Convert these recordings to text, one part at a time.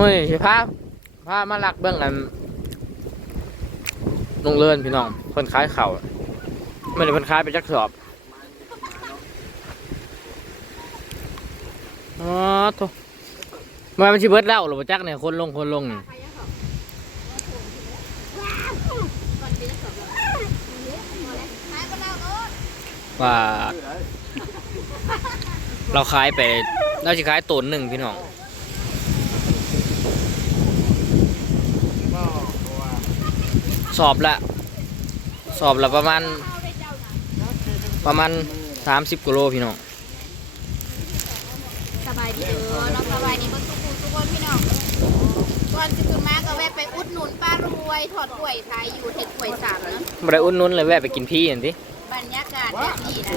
มือสิพาพามาลักเบื้องอันลงเลื่อนพี่น้องคนขายเข่าวไม่ได้คนขายไปจักสอบอ๋อโทุมามันชิเบิดแล้วหรือว่าจักเนี่ยคนลงคนลงนี่ว่าเราขายไปเราจะขายตนหนึ่งพี่น้อง สอบละสอบละประมาณ ประมาณสามสิบกิโลพี่น้องสบายดีเออน้องสบายดีเบิ่งทุกคนทุกคนพี่น้องก่อนจะขึ้นมาก็แวะไปอุดหนุนป้ารวยถอดกล้วยขายอยู่เห็ดกล้วยสามเนาะบ่ได้อุ่นนุนเลยแวะไปกินพี่อย่างที่บรรยากาศแบบนี้นะ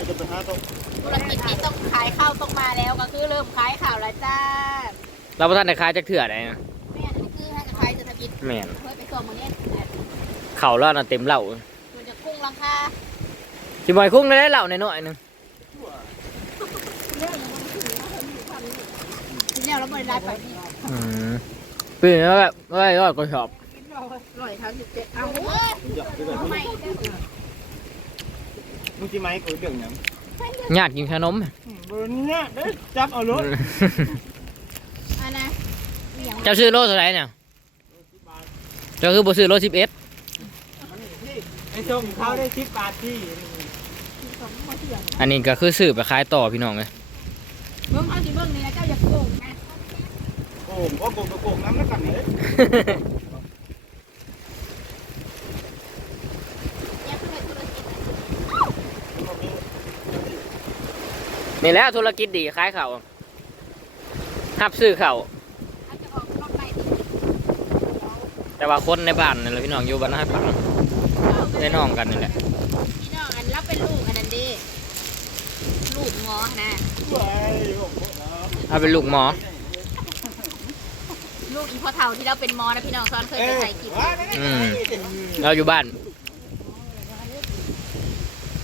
ธุรกิจที่ต้องขายข้าวต้องมาแล้วก็คือเริ่มขายข่าวแล้วจ้าเราประทานได้ขายจักเถื่อได้นะแม่นี่คือให้จะขายเศรษฐกิจแม่นเพื่อไปส่งมาเนี่ย เข่าแล้วน่ะเต็มเหล่ามันจะกุ้งราคาสิบ่อยคุ้งได้เหล่าในน้อยๆหนึงทีนี้เราบริได้ไปพี่อืมปีนี้ก็แบบไม่ยอดก็ชอบร้อยเท่าสิบเจ็ดเอาไม่มึงจีไม้กูเดือดยังญาติกินขนมบนนี้เด้จับเอารถอันนะเจ้าซื้อโลเท่าไหร่เนี่ยเจ้าคือบ่ซื้อโลสิบเอ็ดไอ้ ส้มเขาได้สิบบาทที่อันนี้ก็คือซื้อไปขายต่อพี่น้องเลยเบิ่งเอาสิเบิ่งนี่นะเจ้าอย่าโกงนะโก่งก็โก่งก็โก่งน้ำนักกันเลยอย่าเพิ่งธุรกิจนี่แหล้วธุรกิจดีขายเขาวหับซื้อเขาวเอาจะออกนอกไปดิ แต่ว่าคนในบ้านนี่แหละพี่น้องอยู่บ้านให้ปัง ได้น้องกันนี่แหละพี่น้องอันรับเป็นลูกอันนั้นเด้ลูกงอนะช่วยโอ้โหเอาเป็นลูกหมอ ลูกอีพ่อเฒ่าที่เราเป็นหมอนะพี่น้องซ้อนเคยไปถ่ายคลิปอืม เราอยู่บ้าน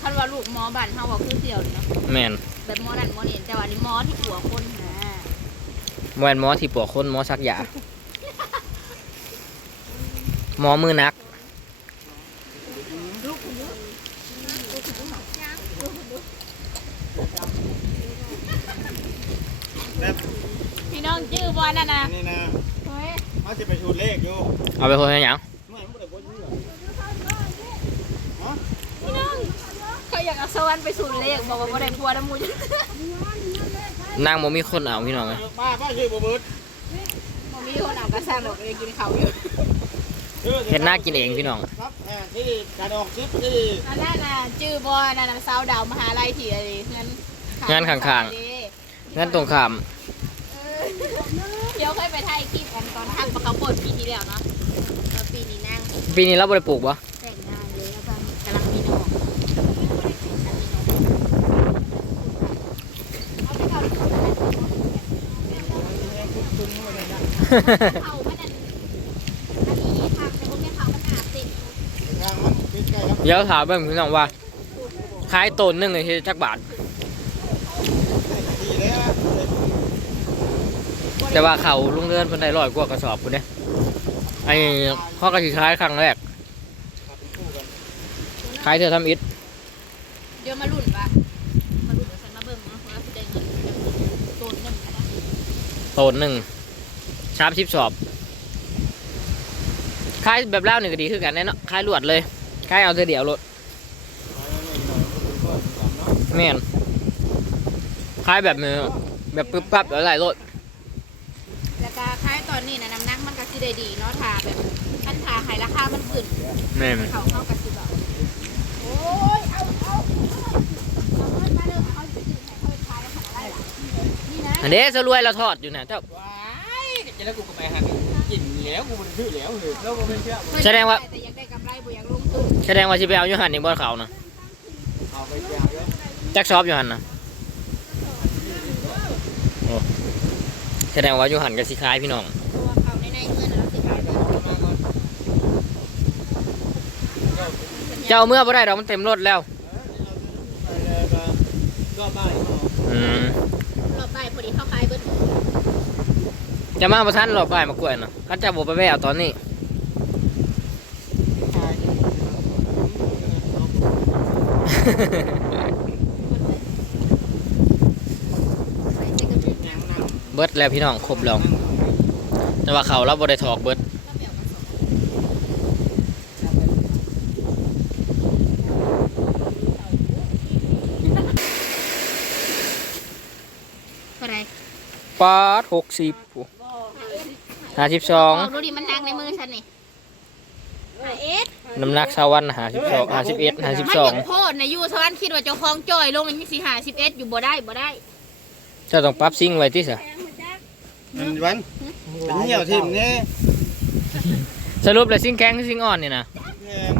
คันว่าลูกหมอบ้านเฮาว่าคือเดียวเลยเนาะแม่นแบบหมอนั่นหมอนี่แต่ว่าอันนี่หมอที่หัวคนนะแม่นหมอที่ปวดคนหมอซักยาหมอมือหนัก พี่น้ องชื่อบ่นั่นน่ะนี่นะเฮ้ยเขาจะไปชูเลขอยู่เอาไปคนให้หยังไม่ไม่ได้พูดชื่อพี่น้องเขาอยากเอาสวรรค์ไปสู่เลขบอกว่าบ่ได้พัวน้ำมูนางบ่มีคนเอาพี่น้องเลยป้าป้าชื่อโบเบิร์ตบ่มีคนเอากระซังดอกเลยกินเขาอยู่เห็นหน้ากินเองพี่น้อง ครับที่การออกคลิปที่อันนั้นน่ะชื่อบ่นั่นน่ะสาวดาวมหาลัยที่อะไรเงินงานข้างๆงั้นตรงข้าม เดี๋ยวเคยไปถ่ายคลิปกันตอนทักประเขาปลดปีที่แล้วเนาะแล้วปีนี้นั่งปีนี้เราบ่ได้ปลูกบ่แต่งงานเลยแล้วก็กำลังมีน้องเขามันอันอันนี้ทางแต่พวกนี้เขามันอาบติดทางมันใกล้ๆครับเดี๋ยวถามเบิ่งพี่น้องว่าขายต้นหนึงนี่คือจักบาท ดีแล้ว แต่ว่าเขาลุงเรือนเพิ่นได้ร้อยกว่ากระสอบพุ่นเด้ไอ้ข้อกระสิขายครั้งแรกขายเธอทำอิฐเดี๋ยวมาลุ่นปะมาลุ่นแล้วฉันมาเบิ่งเนาะว่าสิได้เงินโดนหนึ่งก็ได้ต้นหนึ่งสามสิบสอบขายแบบเล่าวนี่ก็ดีคือกันแน่เนาะขายรวดเลยขายเอาเธอเดียวรถแม่นขายแบบนี้แบบปึ๊บปั๊บแล้วหลายรถ แล้วก็คล้ายต อนนี้นะน้ำหนักมันก็สิได้ดีเนาะทาแบบขั้นทาให้ราคามันขึ้นแม่นเขาเข้ากับสิแบบโอ้ยเอาเอาเอาเงินมาเด้อเอาสิให้เขาไปขายแล้วขายอะไรล่ะนี่นะอันนี้สรวยเราทอดอยู่นะเจ้าว้ายจะแล้วกูก็ไปหากินแล้วกูมันชื่อแล้วเลยแล้วกูไม่เชื่อแสดงว่าแต่อยากได้กำไรบ่อยากลงทุนแสดงว่าสิไปเอาอยู่หันนี่บนเขานะเอาไปแก้วเยอะจักชอบอยู่หันนะโอ้แสดงว่าอยู่หันกับสิขายพี่น้อง ตัวเขาในในเงินแล้วสิขายไป เจ้าเมื่อบ่ได้ดอกมันเต็มรถแล้วไปเลยก็บ้านอืมรอบบ่ายพอดีเข้าขายเบิดจะมาประทันหรอป้ายมากล้วยเนาะก็จะบอกไปแววตอนนี้ไปเจอกันที่เบิดแล้วพี่น้องครบแล้วแต่ว่าเขาเราบ่ได้ถอกเบิด เท่าไหร ปาดหกสิบห้าสิบสองลองดูดิมันหนักในมือฉันนี่เอ็ดน้ำหนักชาววันห้าสิบสองห้าสิบเอ็ดห้าสิบมันสองยังโพดในะยูสวรรค์คิดว่าเจ้าของจอยลงในสี่หาสิบเอ็ดอยู่บ่ได้บ่ได้เจะต้องปรับซิ่งไว้ที่สะมันวันเป็นเหี่ยวทิ่มนี่สรุปเลยซิ่งแข็งหรือซิ่งอ่อนนี่นะแพง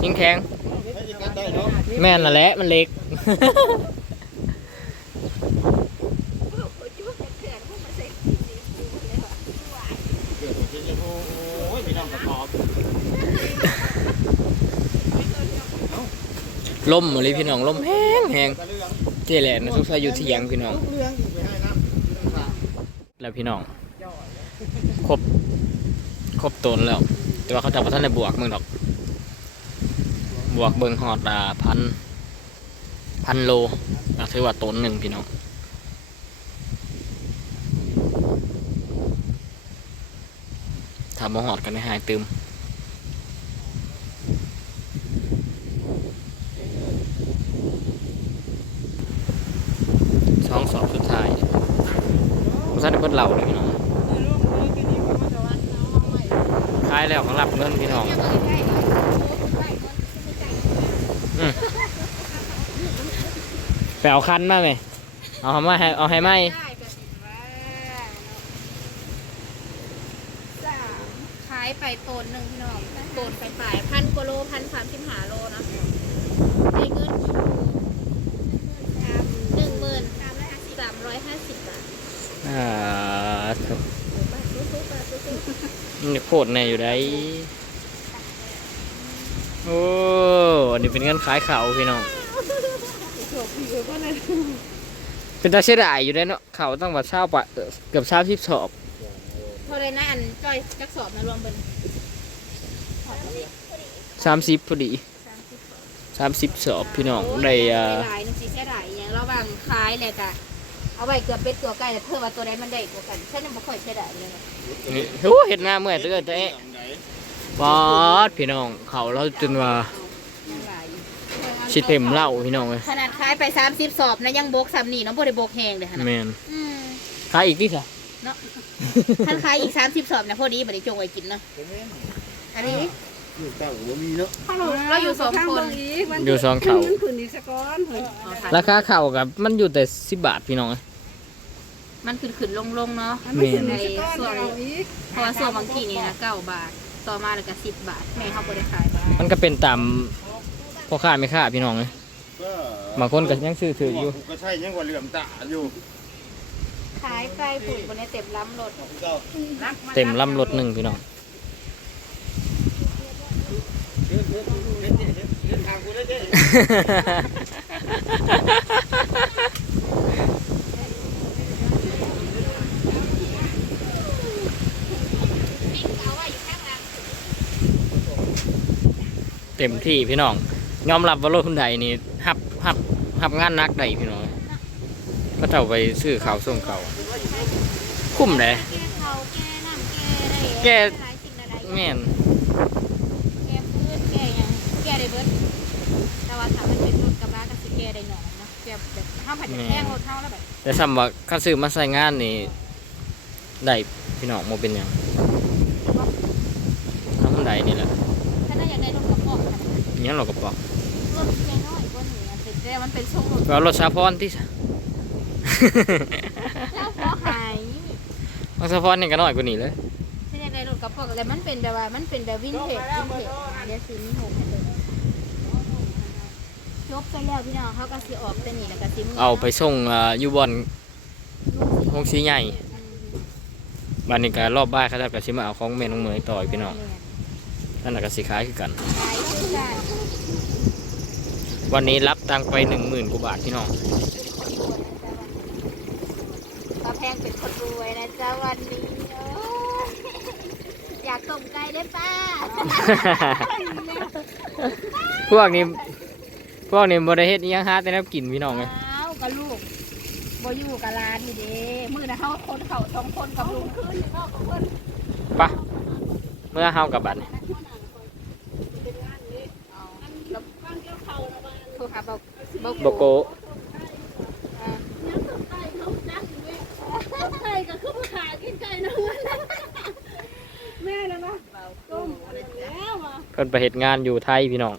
ซิ่งแข็งไม่จะกันได้เนาะแม่นละแหละมันเล็ก เกิดเป็นจะโอ้ยพี่น้องกระทอบ ลมเลยพี่น้องลมแห้งแห้งเท่แหลนทุกทายอยู่ที่ยงพี่น้อง แล้วพี่น้องครบครบตนแล้ว แต่ว่าเขาจะมาท่านในบวกมึงดอก บวกเบิงหอดอ่าพันพันโลก็ถือว่าตนหนึ่งพี่น้องถ้าบ่หอดกันให้หายตึมสองสอบสุดท้ายผมท่านได้ เหล่าเลยพี่น้องขายแล้วเขารับเงินพี่น้องไปเอาคันมาไหมเอาให้มาให้เอาให้ไหมได้ก็สิว่าสามขายไปโตนหนึ่งพี่น้องโตนไปปลายพันกว่าโลพันสามสิบห้าโลนะได้เงินหนึ่งหมื่นสามร้อยห้าสิบบาท อ่าครับบาทสู้ๆบาทสู้นี่โคตรแน่อยู่ได้โอ้อันนี้เป็นเงินขายเขาวพี่น้องเป็นตาเสียดายอยู่ได้เนาะเขาต้องว่าเช่าปะเอ่อเกือบเช่าสิบสอบๆเท่าไรนะอันจ้อยจักสอบนะรวมเป็นสามสิบพอดีสามสิบสอบพี่น้องได้อ่าหลายๆนึงสิเสียดายอย่างระหว่างขายแหละกะ เอาไว้เกือบเป็ดตัวไก่แต่เธอว่าตัวใดมันได้กว่ากันฉันยังไม่ค่อยเสียดายเลยนะนี่โอ้เห็ดหน้าเมื่อยเตื้อแต่ปอดพี่น้องเขาเราจนว่ายังหลายอยู่ชิเต็มเหล้าพี่น้องเลยขนาดขายไปสามสิบสอบนะยังโบกสามนี่เนาะบ่ได้โบกแหงเลยค่ะแมนอืมขายอีกที่ค่ะเนาะท่านขายอีกสามสิบสอบนะพอดีบ่ได้จงไว้กินเนาะอันนี้อยู่เก่าหัวมีเนาะเราอยู่สองคนอยู่สองเขามันขึ้นอีกสักก้อนเฮ้ยเอาค่ะราคาเข่ากับมันอยู่แต่สิบบาทพี่น้อง มันขึ้นขึ้นลงลงๆเนาะมันไม่ขึ้นอีกสักก้อนเอาอีกเพราะว่าส่วนบางทีนี่นะเก้าบาท ต่อมาแล้วก็สิบบาท แม่เขาบ่ได้ขายบาทมันก็เป็นตามพ่อค้าไม่ค้าพี่น้องเลยก็บางคนก็ยังซื้อถืออยู่ก็ใช่ยังว่าเหลื่อมตาอยู่ขายไปฝุ่นบนในเต็มล้ำรถก็เต็มลำรถหนึ่งพี่น้อง เดินเดินเดินเดินเดินทางกูได้เด้ เต็มที่พี่น้องยอมรับว่ารถคุณใดนี่หับหับหับงานหนักใดพี่น้องก็เท่าไปซื้อข่าวส่งเขาคุ้มเลยแก้เขาแก้น้ำแก้แก้หลายสิ่งหลายอย่างแม่นแก้พืชแก้หยังแก้ได้เบิดแต่ว่าถ้ามันเป็นรถกระบะก็สิแก้ได้หน่อยเนาะแก้แบบเฮาผัดจะแข้งรถเฮาแล้วแบบแต่สำว่าข้าซื้อมาใส่งานนี่ได้พี่น้องโมเป็นหยังทำคนใดนี่แหละถ้าน่าอยากได้รถกระป๋อ งค่ะอิหยังเราก็บอกรถแค่น้อยกว่าหนูอะแต่มันเป็นทรงรถไปเอารถซาพอนที่ เจ้าพ่อหายรถซาพอนนี่ก็น้อยกว่านี้เลยฉันอยากได้รถกระป๋องแต่มันเป็นแบบว่ามันเป็นแบบวินเทจวินเทจเดี๋ยวซื้อมีโฮมให้เลยจบไปแล้วพี่น้องเขาก็สิออกแต่นี่แล้วก็สิมืเอาไปส่งอ่าอยู่บอนลูกสิโรงสีใหญ่บ้านนี้ก็รอบบ้านเขาจะกระชิมาเอาของแม่น้องเหมยต่อยพี่น้อง นั่นแหละก็สิขายคือกันขายคือกันวันนี้รับตังค์ไปหนึ่งหมื่นกว่าบาทพี่น้องป้าแพงเป็นคนรวยนะจ๊ะวันนี้อยากต้มไก่ได้ป้า พวกนี้ พวกนี้บริเฮ็ดอิหยังหาแต่แน้ำกินพี่น้องเลยอ้าวกับลูกบ่อยู่กับหลานนี่เด้มื้อนะเฮาคนเขาสองคนกับลุงคืนนี่เฮากับเพิ่นปะเมื่อเฮากลับบัดนี่ เอาแล้ว โทรหาบอกบอกโบโกอ่าไก่ก็คือผู้ขายกินไก่นะแม่เลยปะเบาต้มอะไรแล้วอะเพิ่นไปเฮ็ดงานอยู่ไทยพี่น้อง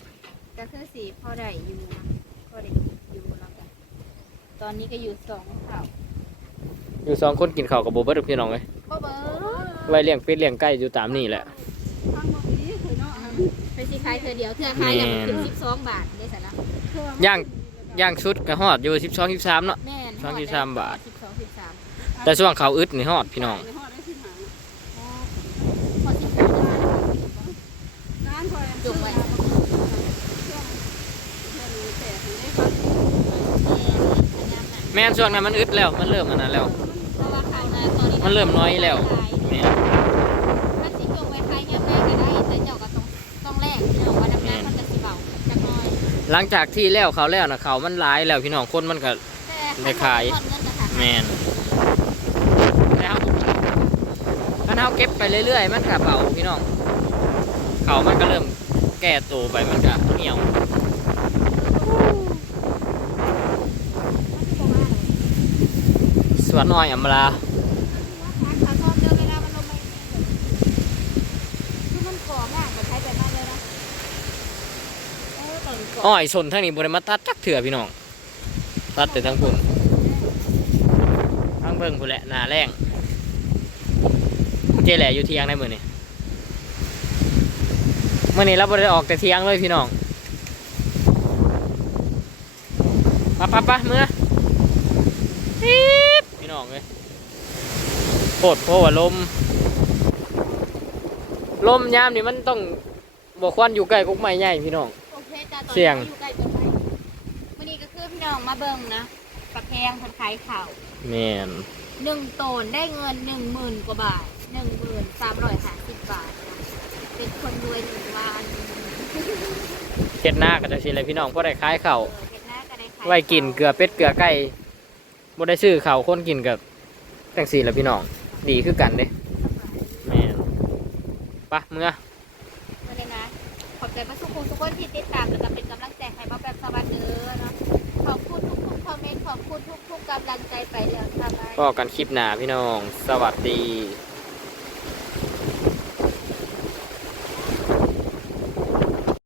ก็คือสิพ่อได้อยู่พ่อได้อยู่แล้วกันตอนนี้ก็อยู่สองเท่าอยู่สองคนกินข้าวกับโบเบิร์ดพี่น้องเลยบ่เบิ่งไว้เลี้ยงเป็ดเลี้ยงไก่อยู่ตามนี่แหละทางบางทีคือเนาะไปสิขายเธอเดียวเธอขายกันถึง12บาทได้ซะนะ ย่างย่างชุดก็ฮอดอยู่สิบสองสิบสามเนาะ แม่นสองสิบสามบาท12 13แต่ช่วงเขาวอึดนี่ฮอดพี่น้องในห้อได้สิหาพอสิขายได้ร้านคอยจุ่มไว้แม่นช่วงนั้นมันอึดแล้ว มันเริ่มอันนั้นแล้วเพราะว่าขายนาตอนนี้มันเริ่มน้อยแล้วแม่น หลังจากที่แล้วเขาแล้วนะเขามันหลายแล้วพี่น้องคนมันก็ ไม่ขาย แมนแล้วถ้าเราเก็บไปเรื่อยๆ มันก็เบาพี่น้องเขามันก็เริ่มแก่ตัวไปมันก็เหี่ยวสวนอ้อยอำลาขาทอดเจอเวลามันลงไปคือมันก่อมากแบบใช้แบบนั้นเลยนะเอ อ้อยสนทั้งนี้บริมาตัดจักเถื่อพี่น้อง ตัดแต่ทั้งพุ่นทั้งเบิ่งพุ่นแหละหนาแรงเจแหล่อยู่เที่ยงได้มือนี่มื่อนี้เราบริออกแต่เที่ยงเลยพี่น้องปะปะปะเมื่อพี่น้องเลยโคตรโพว่าลม ลมยามนี่มันต้องบอกควันอยู่ใกล้กุ๊กไม้ใหญ่พี่น้อง ตอนเสี่ยง อยู่ใกล้ต้นไม้วันนี้ก็คือพี่น้องมาเบิ่งนะปลาแพงคนขายข่าวแม่นหนึ่งโตนได้เงินหนึ่งหมื่นกว่าบาทหนึ่งหมื่นสามร้อยห้าสิบบาทนะเป็นคนรวยหนึ่งวันเฮ็ดหน้าก็จะสิเลยพี่น้องพอได้ขายข้าวเออเฮ็ดหน้าก็ได้ขายไว้กินเกลือเป็ดเกลือไก่บ่ได้ซื้อข้าวคนกินกับจังซี่แหละพี่น้อง ดีคือกันเด้แม่นปะเมื่อ มาเลยนะ ขอบ ใจมาสุขุมทุกคนที่ติดตามและก็เป็นกำลังใจให้มาแบบสวัสดีเนาะขอบคุณทุกๆคอมเมนต์ขอบคุณทุกๆกำลังใจไปแล้วสบาย ก็กันคลิปหน้าพี่น้อง สวัสดี